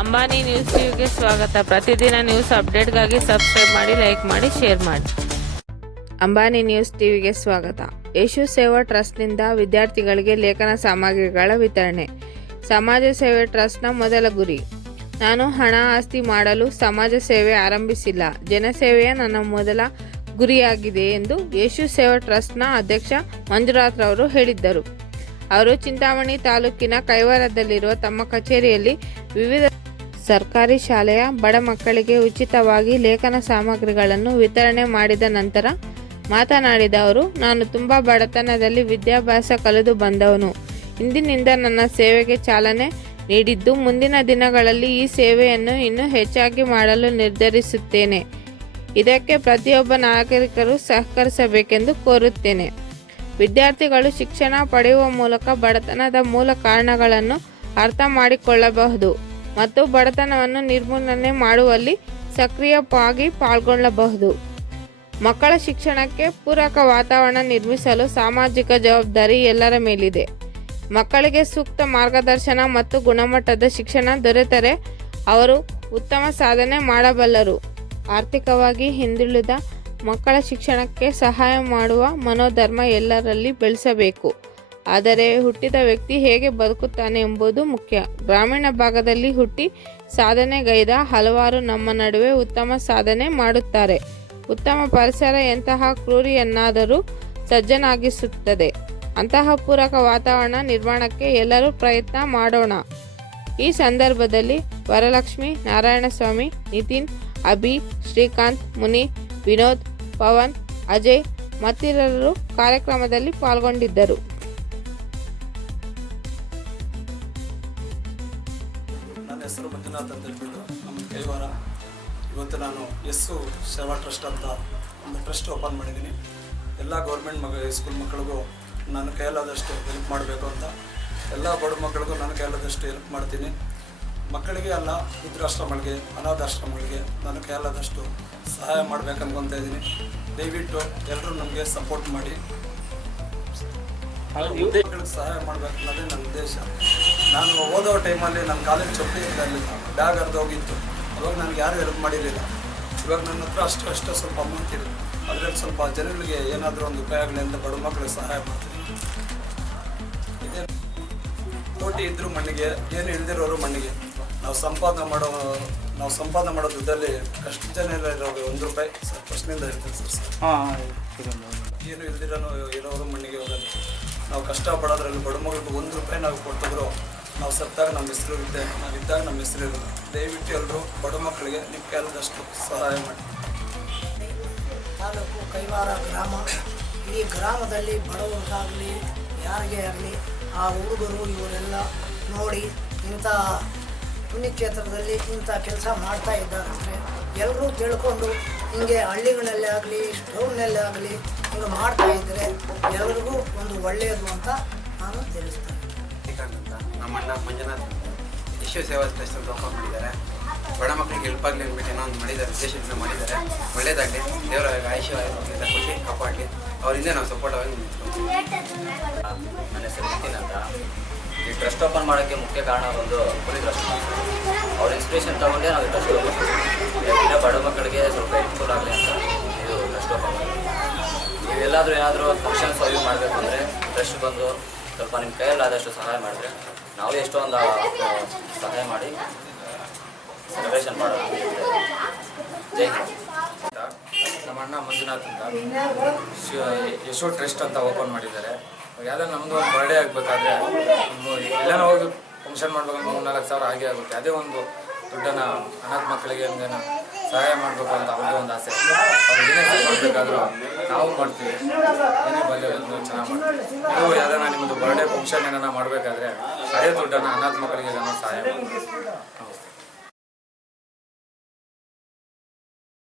Ambani news ಟಿವಿಗೆ ಸ್ವಾಗತ. ಪ್ರತಿದಿನ ನ್ಯೂಸ್ ಅಪ್ಡೇಟ್ಗಾಗಿ ಸಬ್ಸ್ಕ್ರೈಬ್ ಮಾಡಿ, ಲೈಕ್ ಮಾಡಿ, ಶೇರ್ ಮಾಡಿ. ಅಂಬಾನಿ ನ್ಯೂಸ್ ಟಿವಿಗೆ ಸ್ವಾಗತ. ಯಶು ಸೇವಾ ಟ್ರಸ್ಟ್ನಿಂದ ವಿದ್ಯಾರ್ಥಿಗಳಿಗೆ ಲೇಖನ ಸಾಮಗ್ರಿಗಳ ವಿತರಣೆ. ಸಮಾಜ ಸೇವೆ ಟ್ರಸ್ಟ್ನ ಮೊದಲ ಗುರಿ. ನಾನು ಹಣ ಆಸ್ತಿ ಮಾಡಲು ಸಮಾಜ ಸೇವೆ ಆರಂಭಿಸಿಲ್ಲ. ಜನಸೇವೆಯ ನನ್ನ ಮೊದಲ ಗುರಿಯಾಗಿದೆ ಎಂದು ಯೇಶು ಸೇವಾ ಟ್ರಸ್ಟ್ನ ಅಧ್ಯಕ್ಷ ಮಂಜುನಾಥ್ ರವರು ಹೇಳಿದ್ದರು. ಅವರು ಚಿಂತಾಮಣಿ ತಾಲೂಕಿನ ಕೈವಾರದಲ್ಲಿರುವ ತಮ್ಮ ಕಚೇರಿಯಲ್ಲಿ ವಿವಿಧ ಸರ್ಕಾರಿ ಶಾಲೆಯ ಬಡ ಮಕ್ಕಳಿಗೆ ಉಚಿತವಾಗಿ ಲೇಖನ ಸಾಮಗ್ರಿಗಳನ್ನು ವಿತರಣೆ ಮಾಡಿದ ನಂತರ ಮಾತನಾಡಿದ ಅವರು, ನಾನು ತುಂಬ ಬಡತನದಲ್ಲಿ ವಿದ್ಯಾಭ್ಯಾಸ ಕಲಿದು ಬಂದವನು. ಇಂದಿನಿಂದ ನನ್ನ ಸೇವೆಗೆ ಚಾಲನೆ ನೀಡಿದ್ದು ಮುಂದಿನ ದಿನಗಳಲ್ಲಿ ಈ ಸೇವೆಯನ್ನು ಇನ್ನೂ ಹೆಚ್ಚಾಗಿ ಮಾಡಲು ನಿರ್ಧರಿಸುತ್ತೇನೆ. ಇದಕ್ಕೆ ಪ್ರತಿಯೊಬ್ಬ ನಾಗರಿಕರು ಸಹಕರಿಸಬೇಕೆಂದು ಕೋರುತ್ತೇನೆ. ವಿದ್ಯಾರ್ಥಿಗಳು ಶಿಕ್ಷಣ ಪಡೆಯುವ ಮೂಲಕ ಬಡತನದ ಮೂಲ ಕಾರಣಗಳನ್ನು ಅರ್ಥ ಮಾಡಿಕೊಳ್ಳಬಹುದು. ಮತ್ತು ಬಡತನವನ್ನು ನಿರ್ಮೂಲನೆ ಮಾಡುವಲ್ಲಿ ಸಕ್ರಿಯವಾಗಿ ಪಾಲ್ಗೊಳ್ಳಬಹುದು. ಮಕ್ಕಳ ಶಿಕ್ಷಣಕ್ಕೆ ಪೂರಕ ವಾತಾವರಣ ನಿರ್ಮಿಸಲು ಸಾಮಾಜಿಕ ಜವಾಬ್ದಾರಿ ಎಲ್ಲರ ಮೇಲಿದೆ. ಮಕ್ಕಳಿಗೆ ಸೂಕ್ತ ಮಾರ್ಗದರ್ಶನ ಮತ್ತು ಗುಣಮಟ್ಟದ ಶಿಕ್ಷಣ ದೊರೆತರೆ ಅವರು ಉತ್ತಮ ಸಾಧನೆ ಮಾಡಬಲ್ಲರು. ಆರ್ಥಿಕವಾಗಿ ಹಿಂದುಳಿದ ಮಕ್ಕಳ ಶಿಕ್ಷಣಕ್ಕೆ ಸಹಾಯ ಮಾಡುವ ಮನೋಧರ್ಮ ಎಲ್ಲರಲ್ಲಿ ಬೆಳೆಸಬೇಕು. ಆದರೆ ಹುಟ್ಟಿದ ವ್ಯಕ್ತಿ ಹೇಗೆ ಬದುಕುತ್ತಾನೆ ಎಂಬುದು ಮುಖ್ಯ. ಗ್ರಾಮೀಣ ಭಾಗದಲ್ಲಿ ಹುಟ್ಟಿ ಸಾಧನೆಗೈದ ಹಲವಾರು ನಮ್ಮ ನಡುವೆ ಉತ್ತಮ ಸಾಧನೆ ಮಾಡುತ್ತಾರೆ. ಉತ್ತಮ ಪರಿಸರ ಎಂತಹ ಕ್ರೂರಿಯನ್ನಾದರೂ ಸಜ್ಜನಾಗಿಸುತ್ತದೆ. ಅಂತಹ ಪೂರಕ ವಾತಾವರಣ ನಿರ್ಮಾಣಕ್ಕೆ ಎಲ್ಲರೂ ಪ್ರಯತ್ನ ಮಾಡೋಣ. ಈ ಸಂದರ್ಭದಲ್ಲಿ ವರಲಕ್ಷ್ಮಿ, ನಾರಾಯಣಸ್ವಾಮಿ, ನಿತಿನ್, ಅಭಿ, ಶ್ರೀಕಾಂತ್, ಮುನಿ, ವಿನೋದ್, ಪವನ್, ಅಜಯ್ ಮತ್ತಿತರರು ಕಾರ್ಯಕ್ರಮದಲ್ಲಿ ಪಾಲ್ಗೊಂಡಿದ್ದರು. ಹೆಸರು ಮಂಜುನಾಥ್ ಅಂತ ಹೇಳ್ಬಿಟ್ಟು ನಮ್ಮ ಕೈವಾರ. ಇವತ್ತು ನಾನು ಎಸ್ಸು ಸೇವಾ ಟ್ರಸ್ಟ್ ಅಂತ ಒಂದು ಟ್ರಸ್ಟ್ ಓಪನ್ ಮಾಡಿದ್ದೀನಿ. ಎಲ್ಲ ಗೌರ್ಮೆಂಟ್ ಮಗ ಸ್ಕೂಲ್ ಮಕ್ಕಳಿಗೂ ನನ್ನ ಕೈಯಲ್ಲಾದಷ್ಟು ಹೆಲ್ಪ್ ಮಾಡಬೇಕು ಅಂತ. ಎಲ್ಲ ಬಡ ಮಕ್ಕಳಿಗೂ ನನ್ನ ಕೈಯಲ್ಲಾದಷ್ಟು ಹೆಲ್ಪ್ ಮಾಡ್ತೀನಿ. ಮಕ್ಕಳಿಗೆ ಅಲ್ಲ ವೃದ್ಧಾಶ್ರಮಗಳಿಗೆ ಅನಾಥಾಶ್ರಮಗಳಿಗೆ ನನ್ನ ಕೈಯಲ್ಲಾದಷ್ಟು ಸಹಾಯ ಮಾಡ್ಬೇಕು ಅನ್ಕೊತಾ ಇದ್ದೀನಿ. ದಯವಿಟ್ಟು ಎಲ್ಲರೂ ನಮಗೆ ಸಪೋರ್ಟ್ ಮಾಡಿ. ಮಕ್ಕಳಿಗೆ ಸಹಾಯ ಮಾಡಬೇಕು ಅನ್ನೋದೇ ನನ್ನ ಉದ್ದೇಶ. ನಾನು ಓದೋ ಟೈಮಲ್ಲಿ ನನ್ನ ಕಾಲೇಜ್ ಚಪ್ಪಲಿ ಇರಲಿಲ್ಲ ಬ್ಯಾಗ್ ಹೋಗಿತ್ತು. ಅವಾಗ ನನಗೆ ಯಾರೂ ಹೆಲ್ಪ್ ಮಾಡಿರಲಿಲ್ಲ. ಇವಾಗ ನನ್ನ ಹತ್ರ ಅಷ್ಟು ಅಷ್ಟು ಸ್ವಲ್ಪ ಅಮೌಂಟ್ ಇದೆ. ಅದರಲ್ಲಿ ಸ್ವಲ್ಪ ಜನಗಳಿಗೆ ಏನಾದರೂ ಒಂದು ಉಪಾಯ ಆಗಲಿ ಅಂತ ಬಡ ಮಕ್ಕಳಿಗೆ ಸಹಾಯ ಮಾಡ್ತೀನಿ. ಇದೇ. ಕೋಟಿ ಇದ್ದರೂ ಮಣ್ಣಿಗೆ ಏನು ಇಲ್ದಿರೋರು ಮಣ್ಣಿಗೆ. ನಾವು ಸಂಪಾದನೆ ಮಾಡೋ ನಾವು ಸಂಪಾದನೆ ಮಾಡೋ ದುಡ್ಡಲ್ಲಿ ಕಷ್ಟ ಜನ ಎಲ್ಲ ಇರೋರು ಒಂದು ರೂಪಾಯಿ. ಸರ್ ಫಸ್ಟ್ನಿಂದ ಹೇಳ್ತೀನಿ ಸರ್ ಸರ್. ಏನು ಇಲ್ದಿರೋ ಇರೋರು ಮಣ್ಣಿಗೆ ಹೋಗಲ್ಲ. ನಾವು ಕಷ್ಟಪಡೋದ್ರಲ್ಲಿ ಬಡ ಮಗಳಿಗೆ ಒಂದು ರೂಪಾಯಿ ನಾವು ಕೊಟ್ಟಿದ್ರು ನಾವು ಸತ್ತಾಗ ನಮ್ಮ ಹೆಸರು ಇದ್ದೆ ನಾವು ನಮ್ಮ ಹೆಸರು ಇರೋದು. ದಯವಿಟ್ಟು ಎಲ್ಲರೂ ಬಡ ಮಕ್ಕಳಿಗೆ ನಿಮ್ಮ ಕೆಲದಷ್ಟು ಸಹಾಯ ಮಾಡಿ. ತಾಲೂಕು ಕೈವಾರ ಗ್ರಾಮ. ಈ ಗ್ರಾಮದಲ್ಲಿ ಬಡವರಿಗಾಗಲಿ, ಯಾರಿಗೇ ಆಗಲಿ, ಆ ಹುಡುಗರು ಇವರೆಲ್ಲ ನೋಡಿ ಇಂಥ ಪುಣ್ಯಕ್ಷೇತ್ರದಲ್ಲಿ ಇಂಥ ಕೆಲಸ ಮಾಡ್ತಾ ಇದ್ದಾರೆ ಎಲ್ಲರೂ ತಿಳ್ಕೊಂಡು ಹಿಂಗೆ ಹಳ್ಳಿಗಳಲ್ಲೇ ಆಗಲಿ ಸ್ಟೋನ್ನಲ್ಲೇ ಆಗಲಿ ಹಿಂಗೆ ಮಾಡ್ತಾ ಇದ್ದರೆ ಎಲ್ಲರಿಗೂ ಒಂದು ಒಳ್ಳೆಯದು ಅಂತ ನಾನು ತಿಳಿಸ್ತೇನೆ. ಶ್ರೀಕಾಂತ್ ಅಂತ ನಮ್ಮ ಅಣ್ಣ ಮಂಜುನಾಥ್ ಯಶು ಸೇವಾ ಟ್ರಸ್ಟ್ ಅಂತ ಓಪನ್ ಮಾಡಿದ್ದಾರೆ ಬಡ ಮಕ್ಕಳಿಗೆ ಹೆಲ್ಪ್ ಆಗಲಿ ಅಂದ್ಬಿಟ್ಟು ಏನೋ ಒಂದು ಮಾಡಿದ್ದಾರೆ, ಉದ್ದೇಶದಿಂದ ಮಾಡಿದ್ದಾರೆ. ಒಳ್ಳೇದಾಗಲಿ. ದೇವರ ಆರೋಗ್ಯದಿಂದ ಕೊಟ್ಟು ಕಾಪಾಡಲಿ. ಅವರಿಂದ ನಾವು ಸಪೋರ್ಟ್ ಆಗಿ ನಿಂತ್ಕೊಂತೀವಿ ನನ್ನ ಹೆಸರು ನಿತಿನ್ ಅಂತ. ಈ ಟ್ರಸ್ಟ್ ಓಪನ್ ಮಾಡೋಕ್ಕೆ ಮುಖ್ಯ ಕಾರಣ ಒಂದು ಪುನೀತ್ ರಾಜ್ಕುಮಾರ್ ಅವ್ರ ಇನ್ಸ್ಪಿರೇಷನ್ ತಗೊಂಡೇ ನಾವು ಟ್ರಸ್ಟ್ ಓಪನ್ ಯಾಕಂದರೆ ಬಡ ಮಕ್ಕಳಿಗೆ ಸ್ವಲ್ಪ ಹೆಲ್ಪ್ಫುಲ್ ಆಗಲಿ ಅಂತ ಇದು ಟ್ರಸ್ಟ್ ಓಪನ್ ಮಾಡಿದ್ವಿ ನೀವೆಲ್ಲಾದರೂ ಏನಾದರೂ ಫಂಕ್ಷನ್ಸ್ ಅವು ಮಾಡಬೇಕು ಅಂದರೆ ಟ್ರಸ್ಟ್ ಬಂದು ಸ್ವಲ್ಪ ನಿಮ್ಮ ಕೈಯಲ್ಲಾದಷ್ಟು ಸಹಾಯ ಮಾಡಿದ್ರೆ ನಾವು ಎಷ್ಟೋ ಸಹಾಯ ಮಾಡಿ ಸೆಲೆಬ್ರೇಷನ್ ಮಾಡೋಣ ಜೈ ನಮ್ಮ ಅಣ್ಣ ಮಂಜುನಾಥ್ ಅಂತ. ಯಶೋ ಟ್ರಸ್ಟ್ ಅಂತ ಓಪನ್ ಮಾಡಿದ್ದಾರೆ. ಯಾವುದೇ ನಮ್ಮದು ಒಂದು ಬರ್ಡೇ ಆಗಬೇಕಾದ್ರೆ ಎಲ್ಲಾನ ಹೋಗಿ ಫಂಕ್ಷನ್ ಮಾಡ್ಬೇಕಂದ್ರೆ ಮೂರು ನಾಲ್ಕು ಸಾವಿರ ಹಾಗೆ ಆಗುತ್ತೆ. ಅದೇ ಒಂದು ದುಡ್ಡನ್ನು ಅನಾಥ ಮಕ್ಕಳಿಗೆ ಹಂಗೇನ ಸಹಾಯ ಮಾಡಬೇಕು ಅಂತ ಅವ್ರಿಗೆ ಒಂದು ಆಸೆ. ಅವ್ರು ಏನೇ ಮಾಡಬೇಕಾದ್ರೂ ನಾವು ಮಾಡ್ತೀವಿ. ಚೆನ್ನಾಗಿ ಮಾಡ್ತೀವಿ. ನೀವು ಯಾವ್ದಾನ ನಿಮ್ಮದು ಬರ್ಡೇ ಫಂಕ್ಷನ್ ಏನಾರ ಮಾಡಬೇಕಾದ್ರೆ ಅದೇ ದುಡ್ಡನ್ನು ಅನಾಥ ಮಕ್ಕಳಿಗೆ ಸಹಾಯ